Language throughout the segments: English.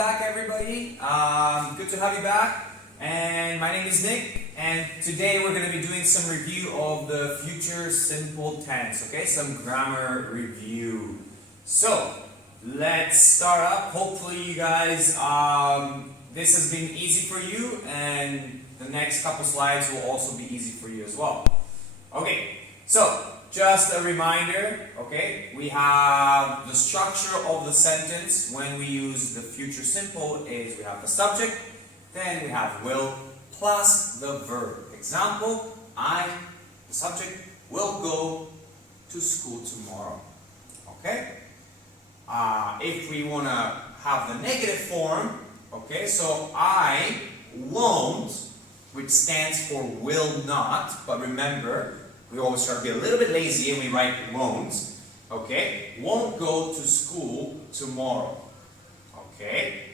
back, everybody. Good to have you back. And my name is Nick, and today we're going to be doing some review of the future simple tense. Okay, some grammar review. So let's start up. Hopefully, you guys, this has been easy for you, and the next couple slides will also be easy for you as well. Okay, so just a reminder, okay, we have the structure of the sentence when we use the future simple is we have the subject, then we have will plus the verb. Example, the subject, will go to school tomorrow. Okay? If we want to have the negative form, okay, so I won't, which stands for will not, but remember, we always try to be a little bit lazy and we write won't. Okay? Won't go to school tomorrow. Okay?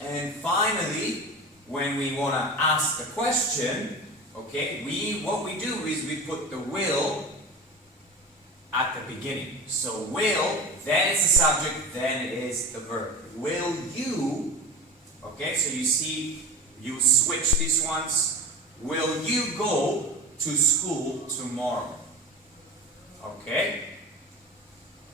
And finally, when we want to ask the question, okay, what we do is we put the will at the beginning. So will, then it's the subject, then it is the verb. Will you, okay, so you see, you switch these ones. Will you go to school tomorrow? Okay?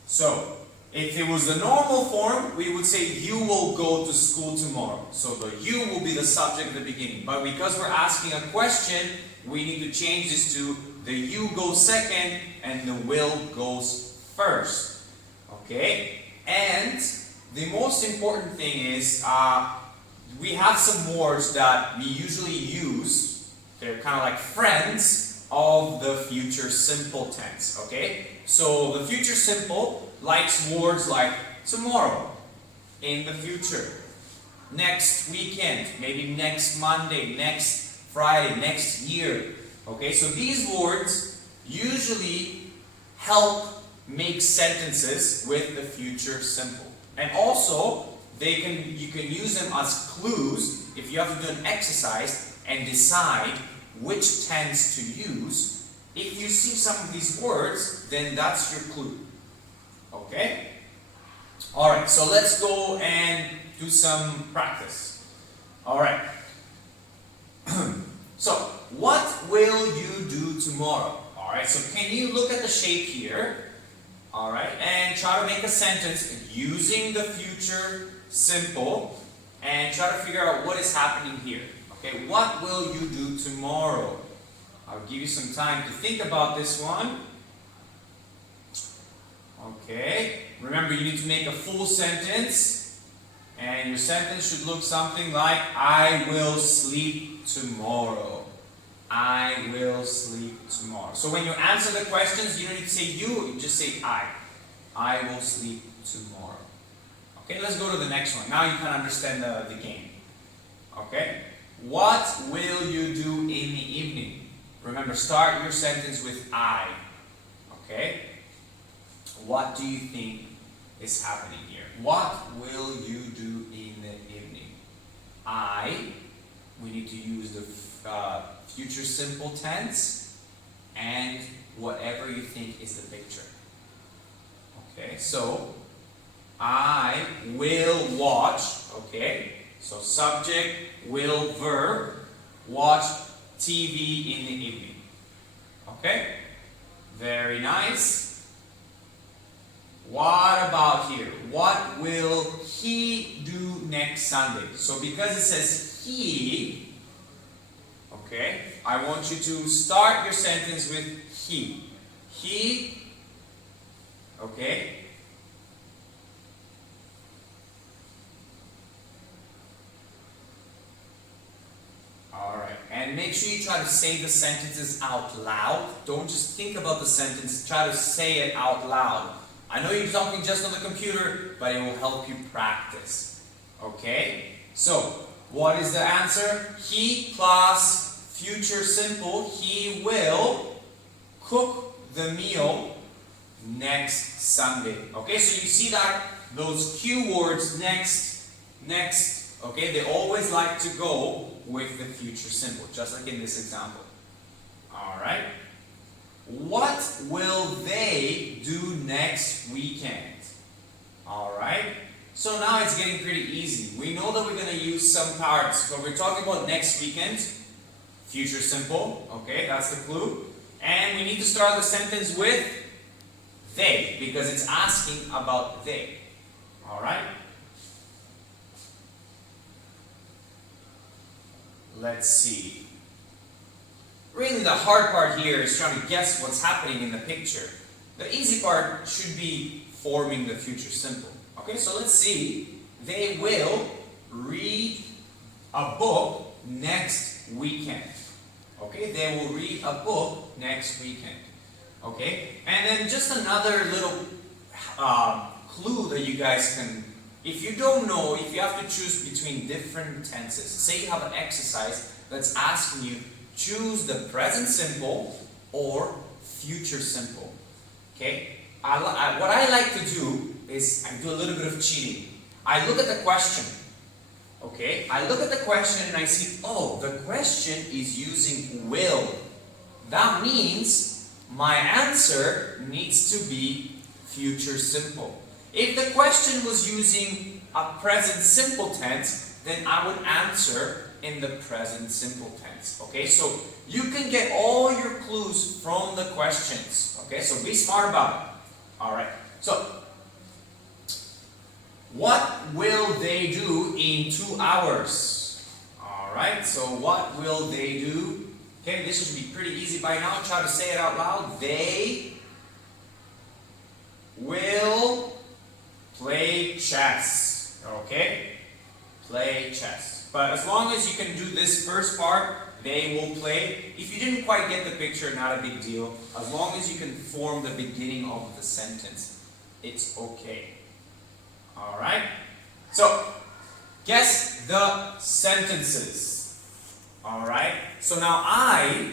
So, if it was the normal form, we would say you will go to school tomorrow. So the you will be the subject at the beginning. But because we're asking a question, we need to change this to the you goes second and the will goes first. Okay? And the most important thing is we have some words that we usually use. They're kind of like friends of the future simple tense, okay? So the future simple likes words like tomorrow, in the future, next weekend, maybe next Monday, next Friday, next year, okay? So these words usually help make sentences with the future simple. And also, you can use them as clues if you have to do an exercise and decide which tense to use. If you see some of these words, then that's your clue. Okay? Alright, so let's go and do some practice. Alright. So, what will you do tomorrow? Alright, so can you look at the shape here? Alright, and try to make a sentence using the future simple and try to figure out what is happening here. Okay, what will you do tomorrow? I'll give you some time to think about this one. Okay, remember you need to make a full sentence, and your sentence should look something like I will sleep tomorrow. I will sleep tomorrow. So when you answer the questions, you don't need to say you just say I. I will sleep tomorrow. Okay, let's go to the next one. Now you can understand the game. Okay? What will you do in the evening? Remember, start your sentence with I. Okay? What do you think is happening here? What will you do in the evening? We need to use the future simple tense and whatever you think is the picture. Okay, so I will watch, okay, so subject, will, verb, watch TV in the evening. Okay, very nice. What about here? What will he do next Sunday? So because it says he, okay, I want you to start your sentence with he. He, okay. Alright, and make sure you try to say the sentences out loud. Don't just think about the sentence, try to say it out loud. I know you're talking just on the computer, but it will help you practice. Okay? So, what is the answer? He plus future simple, he will cook the meal next Sunday. Okay, so you see that those cue words next, okay, they always like to go with the future simple, just like in this example. Alright? What will they do next weekend? Alright? So now it's getting pretty easy. We know that we're going to use some parts. So we're talking about next weekend. Future simple. Okay, that's the clue. And we need to start the sentence with they, because it's asking about they. Alright? Let's see. Really the hard part here is trying to guess what's happening in the picture. The easy part should be forming the future simple. Okay, so let's see. They will read a book next weekend. Okay, they will read a book next weekend. Okay, and then just another little clue that you guys can, if you don't know, if you have to choose between different tenses, say you have an exercise that's asking you, choose the present simple or future simple. Okay, what I like to do is I do a little bit of cheating. I look at the question. Okay, I look at the question and I see, oh, the question is using will. That means my answer needs to be future simple. If the question was using a present simple tense, then I would answer in the present simple tense. Okay, so you can get all your clues from the questions. Okay, so be smart about it. Alright, so what will they do in 2 hours? Alright, so what will they do? Okay, this should be pretty easy by now. Try to say it out loud. They will play chess. Okay? Play chess. But as long as you can do this first part, they will play. If you didn't quite get the picture, not a big deal. As long as you can form the beginning of the sentence, it's okay. Alright? So, guess the sentences. Alright? So now I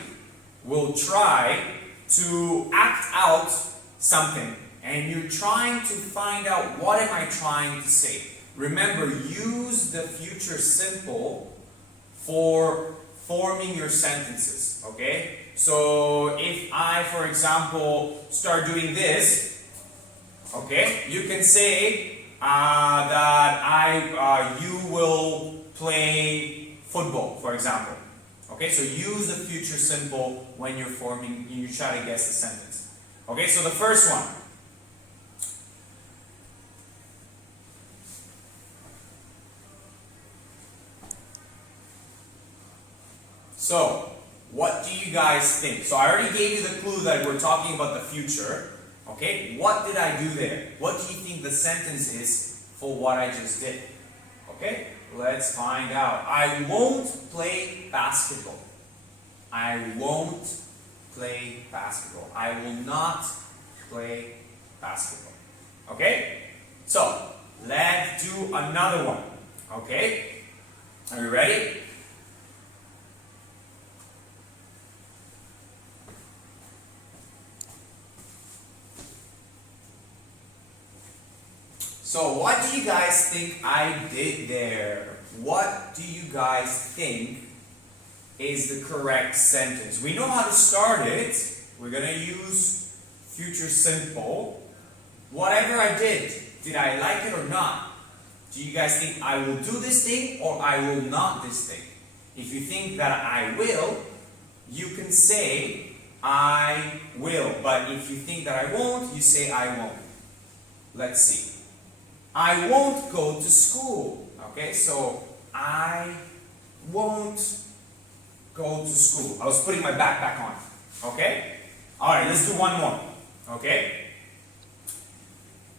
will try to act out something. And you're trying to find out what am I trying to say. Remember, use the future simple for forming your sentences. Okay? So if I, for example, start doing this, okay, you can say that you will play football, for example. Okay, so use the future simple when you're forming, you try to guess the sentence. Okay, so the first one. So, what do you guys think? So I already gave you the clue that we're talking about the future. Okay, what did I do there? What do you think the sentence is for what I just did? Okay, let's find out. I won't play basketball. I won't play basketball. I will not play basketball. Okay, so let's do another one. Okay, are you ready? So what do you guys think I did there? What do you guys think is the correct sentence? We know how to start it. We're going to use future simple. Whatever I did I like it or not? Do you guys think I will do this thing or I will not this thing? If you think that I will, you can say I will. But if you think that I won't, you say I won't. Let's see. I won't go to school. Okay, so I won't go to school. I was putting my backpack on. Okay? Alright, let's do one more. Okay?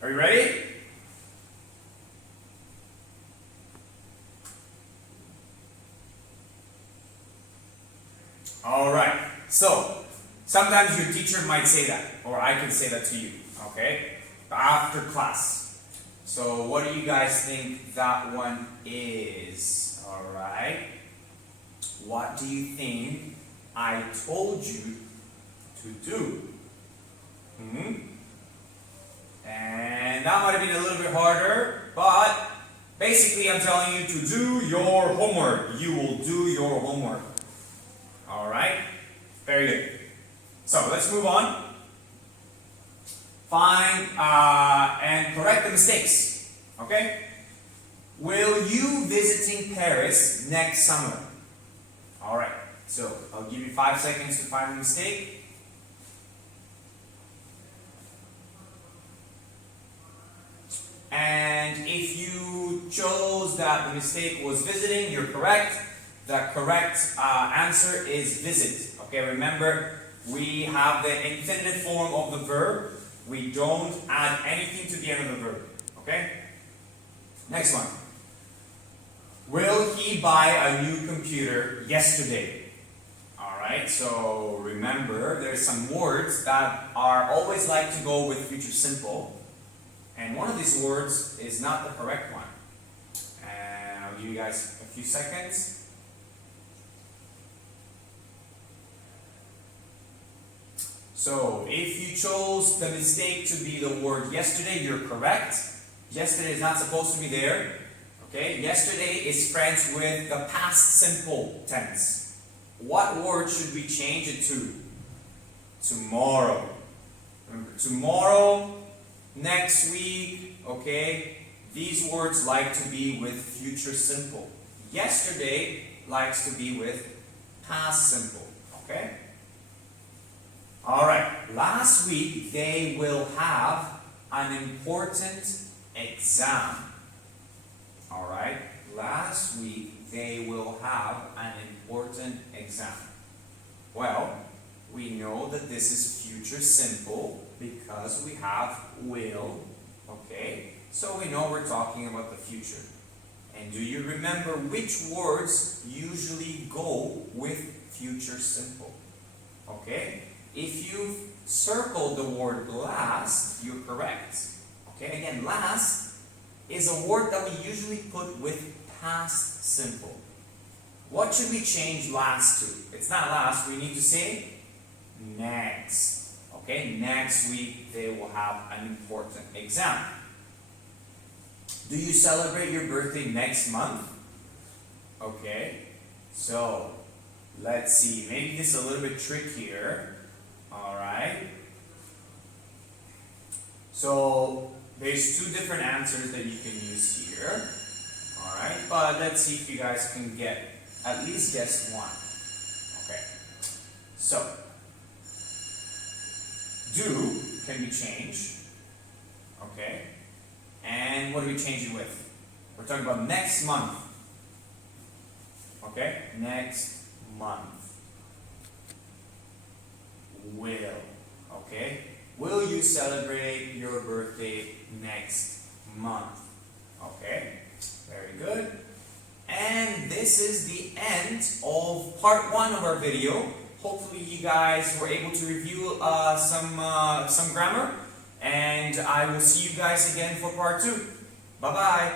Are you ready? Alright, so sometimes your teacher might say that, or I can say that to you. Okay? After class. So what do you guys think that one is? Alright. What do you think I told you to do? And that might have been a little bit harder, but basically I'm telling you to do your homework. You will do your homework. Alright? Very good. So let's move on. Find and correct the mistakes. Okay? Will you visiting Paris next summer? Alright, so I'll give you 5 seconds to find the mistake. And if you chose that the mistake was visiting, you're correct. The correct answer is visit. Okay, remember, we have the infinitive form of the verb. We don't add anything to the end of the verb. Okay? Next one. Will he buy a new computer yesterday? Alright, so remember, there's some words that are always like to go with future simple. And one of these words is not the correct one. And I'll give you guys a few seconds. So, if you chose the mistake to be the word yesterday, you're correct. Yesterday is not supposed to be there. Okay, yesterday is French with the past simple tense. What word should we change it to? Tomorrow. Remember, tomorrow, next week, okay? These words like to be with future simple. Yesterday likes to be with past simple, okay? Alright, last week they will have an important exam. Alright, last week they will have an important exam. Well, we know that this is future simple because we have will, okay? So we know we're talking about the future. And do you remember which words usually go with future simple? Okay? If you circle the word last, you're correct. Okay, again, last is a word that we usually put with past simple. What should we change last to? It's not last, we need to say next. Okay, next week they will have an important exam. Do you celebrate your birthday next month? Okay, so let's see, maybe this is a little bit trickier. Alright. So there's two different answers that you can use here. Alright, but let's see if you guys can at least guess one. Okay. So do can be changed. Okay. And what do we change it with? We're talking about next month. Okay? Next month. Will. Okay? Will you celebrate your birthday next month? Okay? Very good. And this is the end of part 1 of our video. Hopefully you guys were able to review some grammar. And I will see you guys again for part 2. Bye-bye.